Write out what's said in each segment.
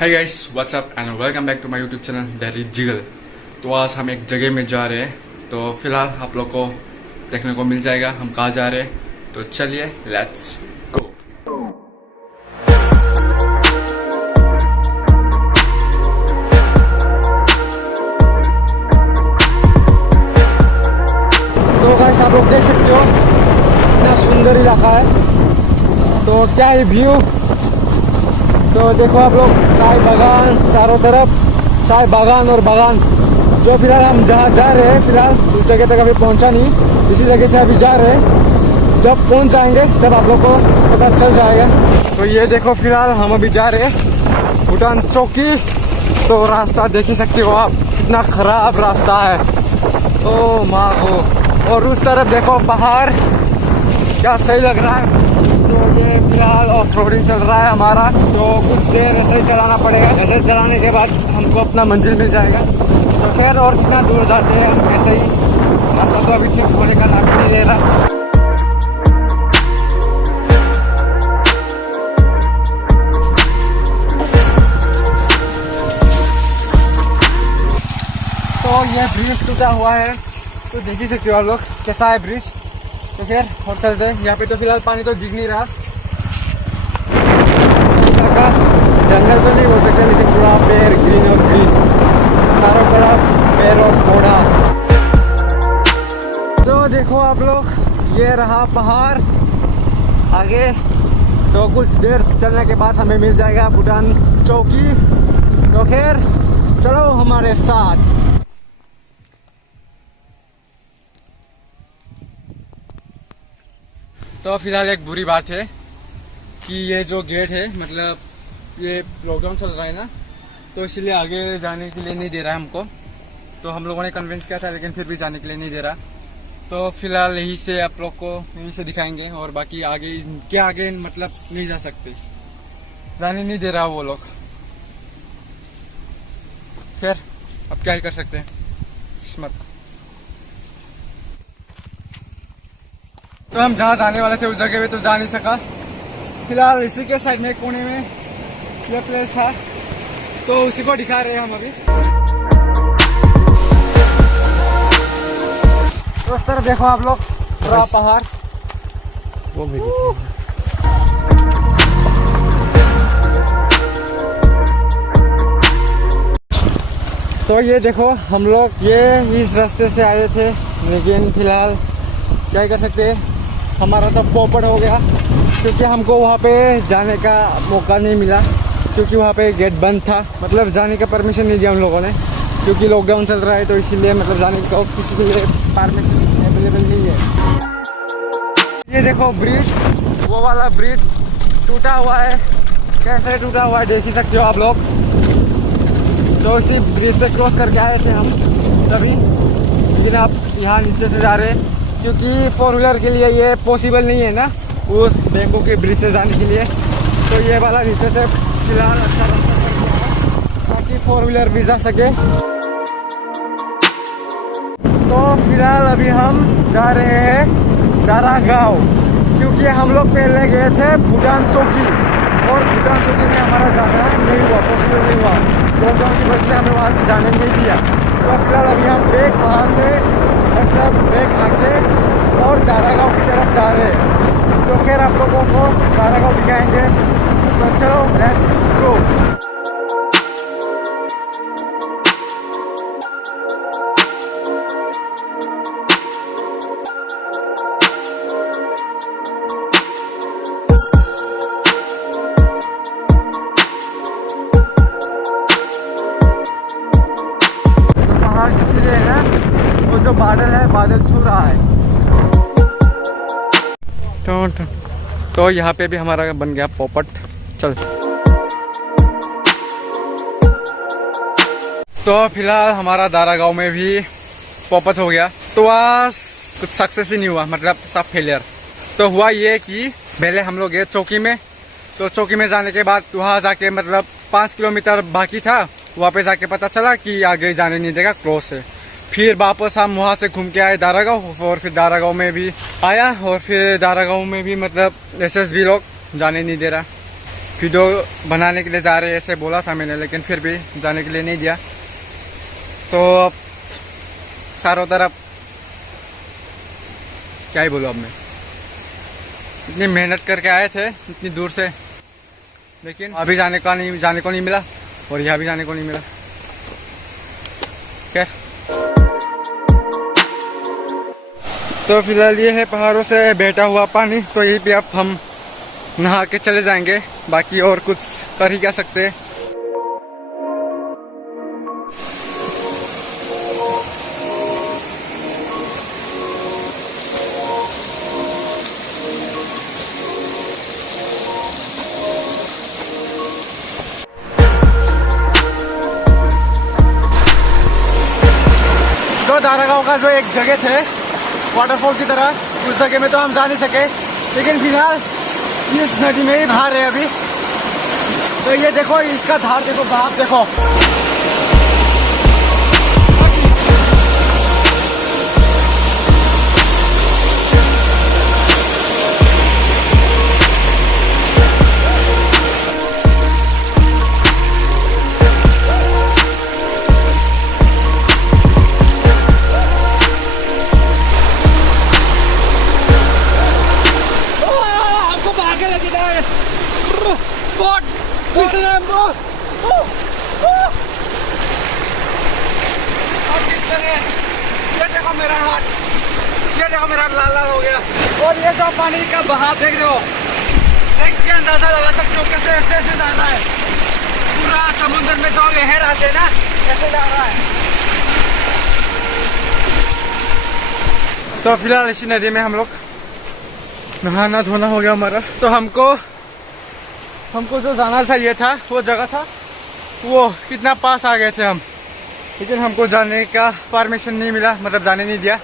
Hi guys, what's up and welcome back to my YouTube channel that is Jiggle. तो आज हम एक जगह में जा रहे हैं, तो फिलहाल आप लोग को देखने को मिल जाएगा हम कहाँ जा रहे हैं। तो चलिए लेट्स गो। तो गाइस आप लोग देख सकते हो इतना सुंदर इलाका है। तो क्या ही व्यू। तो देखो आप लोग, चाय बागान चारों तरफ, चाय बागान और बागान। जो फिलहाल हम जहाँ जा रहे हैं, फिलहाल उस जगह तक अभी पहुँचा नहीं, इसी जगह से अभी जा रहे हैं। जब पहुँच जाएंगे तब आप लोग को पता चल जाएगा। तो ये देखो, फिलहाल हम अभी जा रहे हैं भूटान चौकी। तो रास्ता देख ही सकते हो आप, कितना खराब रास्ता है। ओ माँ हो। और उस तरफ देखो पहाड़, क्या सही लग रहा है। तो ये फिलहाल ऑफ रोडिंग चल रहा है हमारा, तो कुछ देर ऐसे ही चलाना पड़ेगा। ऐसे चलाने के बाद हमको अपना मंजिल मिल जाएगा। तो फिर और कितना दूर जाते हैं हम ऐसे ही, रास्ता तो अभी ठीक होने का नाम नहीं ले रहा। तो ये ब्रिज टूटा हुआ है, तो देख ही सकते हो आप लोग कैसा है ब्रिज। तो फिर और चलते हैं। यहाँ पे तो फिलहाल पानी तो दिख नहीं रहा, जंगल तो नहीं हो सकता, लेकिन पूरा पेड़ ग्रीन और ग्रीन, चारों तरफ पेड़ और पौधा। तो देखो आप लोग, ये रहा पहाड़ आगे। तो कुछ देर चलने के बाद हमें मिल जाएगा भूटान चौकी। तो फिर चलो हमारे साथ। तो फिलहाल एक बुरी बात है कि ये जो गेट है, मतलब ये लॉकडाउन चल रहा है ना, तो इसलिए आगे जाने के लिए नहीं दे रहा है हमको। तो हम लोगों ने कन्विंस किया था, लेकिन फिर भी जाने के लिए नहीं दे रहा। तो फिलहाल यहीं से आप लोग को यहीं से दिखाएंगे, और बाकी आगे क्या आगे मतलब नहीं जा सकते, जाने नहीं दे रहा वो लोग। फिर अब क्या ही कर सकते हैं, किस्मत। तो हम जहाँ जाने वाले थे उस जगह पे तो जा नहीं सका। फिलहाल इसी के साइड में कोने में ये प्लेस था, तो उसी को दिखा रहे हैं हम अभी। तो उस तरफ देखो आप लोग, पूरा पहाड़ वो भी। तो ये देखो, हम लोग ये इस रास्ते से आए थे, लेकिन फिलहाल क्या कर सकते हैं, हमारा तो पोपट हो गया, क्योंकि हमको वहाँ पे जाने का मौका नहीं मिला, क्योंकि वहाँ पे गेट बंद था। मतलब जाने का परमिशन नहीं दिया हम लोगों ने, क्योंकि लॉकडाउन चल रहा है, तो इसीलिए मतलब जाने का किसी के लिए परमिशन अवेलेबल नहीं है। ये देखो ब्रिज, वो वाला ब्रिज टूटा हुआ है। कैसे टूटा हुआ है देख ही सकते हो आप लोग। तो इसी ब्रिज से क्रॉस करके आए थे हम तभी, लेकिन आप यहाँ नीचे से जा रहे हैं, क्योंकि 4 व्हीलर के लिए ये पॉसिबल नहीं है ना उस बेम्बू के ब्रिज से जाने के लिए। तो ये वाला नीचे से फिलहाल अच्छा रास्ता कर दिया है, ताकि 4 व्हीलर भी जा सके। तो फिलहाल अभी हम जा रहे हैं दारागांव, क्योंकि हम लोग पहले गए थे भूटान चौकी, और भूटान चौकी में हमारा जाना नहीं हुआ, पॉसिबल नहीं हुआ। लॉकडाउन की वजह से हमें वहाँ जाने नहीं दिया। तो फिलहाल अभी हम ब्रेक वहाँ से मतलब ब्रेक आके और दारागांव की तरफ जा रहे हैं। तो खैर आप लोगों को दारागांव दिखाएंगे। तो चलो लेट्स गो। पहाड़ के है ना, वो जो बादल है, बादल छू रहा है। तो यहाँ पे भी हमारा बन गया पोपट। चल। तो फिलहाल हमारा दारागांव में भी पोपट हो गया। तो आज कुछ सक्सेस ही नहीं हुआ, मतलब सब फेलियर। तो हुआ ये कि पहले हम लोग गए चौकी में, तो चौकी में जाने के बाद वहाँ जाके मतलब 5 किलोमीटर बाकी था, वहाँ पे जाके पता चला कि आगे जाने नहीं देगा, क्रॉस है। फिर वापस हम वहाँ से घूम के आए दारागांव, और फिर दारागांव में भी आया, और फिर दारागांव में भी मतलब एसएसबी लोग जाने नहीं दे रहा। वीडियो बनाने के लिए जा रहे हैं ऐसे बोला था मैंने, लेकिन फिर भी जाने के लिए नहीं दिया। तो अब चारों तरफ क्या ही बोलूँ अब मैं, इतनी मेहनत करके आए थे इतनी दूर से, लेकिन अभी जाने को नहीं मिला और यहाँ भी जाने को नहीं मिला। खैर, तो फिलहाल ये है पहाड़ों से बहता हुआ पानी, तो यहीं पे अब हम नहा के चले जाएंगे, बाकी और कुछ कर ही क्या सकते हैं। तो दारागांव का जो एक जगह थे वाटरफॉल की तरह, उस जगह में तो हम जा नहीं सके, लेकिन फिलहाल इस नदी में ही नहा रहे अभी। तो ये देखो, इसका धार देखो, बाप देखो। ये देखो मेरा हाथ, ये देखो मेरा लाल लाल हो गया। और ये जो पानी का बहाव देख रहे हो, देख के अंदाजा लगा सकते हो कैसे ऐसे जा रहा है। पूरा समुद्र में जो लहर आते हैं ना, ऐसे जा रहा है। तो फिलहाल इसी नदी में हम लोग नहाना धोना हो गया हमारा। तो हमको जो जाना चाहिए था वो जगह था, वो कितना पास आ गए थे हम, लेकिन हमको जाने का परमिशन नहीं मिला, मतलब जाने नहीं दिया।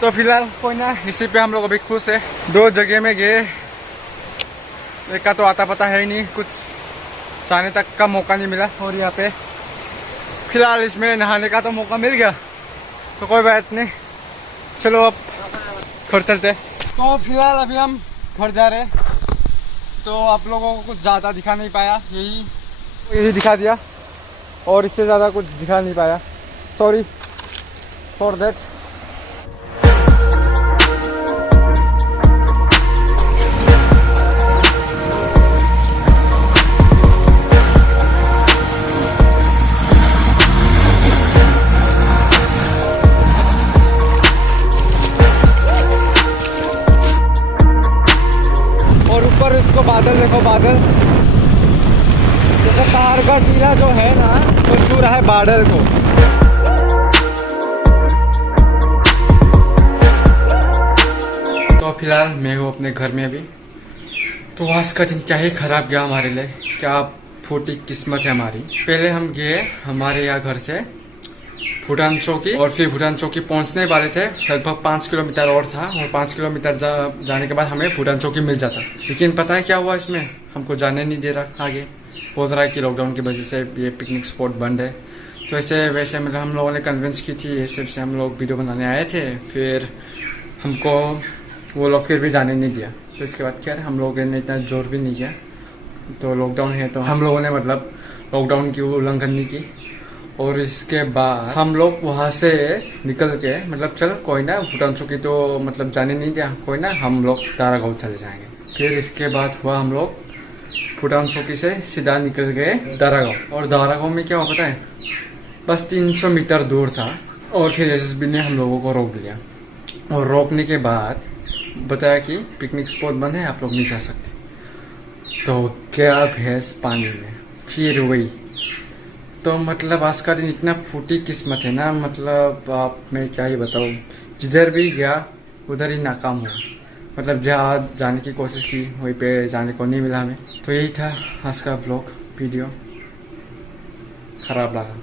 तो फिलहाल कोई ना, इसी पे हम लोग अभी खुश है। 2 जगह में गए, एक का तो आता पता है ही नहीं, कुछ जाने तक का मौका नहीं मिला, और यहाँ पे फिलहाल इसमें नहाने का तो मौका मिल गया, तो कोई बात नहीं। चलो अब घर चलते। तो फिलहाल अभी हम घर जा रहे, तो आप लोगों को कुछ ज़्यादा दिखा नहीं पाया, यही दिखा दिया, और इससे ज़्यादा कुछ दिखा नहीं पाया, सॉरी फॉर दैट। और ऊपर इसको बादल देखो, बादल जैसे पहाड़ का टीला जो है ना, वो छू रहा है बादल को। तो फिलहाल मैं हूँ अपने घर में अभी। तो आज का दिन क्या ही खराब गया हमारे लिए, क्या फूटी किस्मत है हमारी। पहले हम गए हमारे यहाँ घर से भूटान चौकी, और फिर भूटान चौकी पहुंचने वाले थे, लगभग 5 किलोमीटर और था, और 5 किलोमीटर जाने के बाद हमें भूटान चौकी मिल जाता। लेकिन पता है क्या हुआ इसमें, हमको जाने नहीं दे रहा आगे, बोल रहा है कि लॉकडाउन की वजह से ये पिकनिक स्पॉट बंद है। तो ऐसे वैसे मतलब हम लोगों ने कन्विंस की थी, ऐसे से हम लोग वीडियो बनाने आए थे, फिर हमको वो लोग फिर भी जाने नहीं दिया। तो इसके बाद क्या, हम लोगों ने इतना जोर भी नहीं किया, तो लॉकडाउन है तो हम लोगों ने मतलब लॉकडाउन की उल्लंघन नहीं की। और इसके बाद हम लोग वहाँ से निकल के, मतलब चल कोई ना, भूटान चौकी तो मतलब जाने नहीं दिया, कोई ना, हम लोग दारागांव चले जाएंगे। फिर इसके बाद हुआ, हम लोग भूटान चौकी से सीधा निकल गए दारागांव। और दारागांव में क्या हुआ पता है, बस 300 मीटर दूर था, और फिर एसएसबी ने हम लोगों को रोक लिया, और रोकने के बाद बताया कि पिकनिक स्पॉट बंद है, आप लोग नहीं जा सकते। तो क्या भैंस पानी में, फिर वही। तो मतलब आज का दिन इतना फूटी किस्मत है ना, मतलब आप मैं क्या ही बताऊँ, जिधर भी गया उधर ही नाकाम हुआ। मतलब जहाँ जाने की कोशिश की वहीं पे जाने को नहीं मिला हमें। तो यही था आज का ब्लॉग वीडियो, खराब लगा।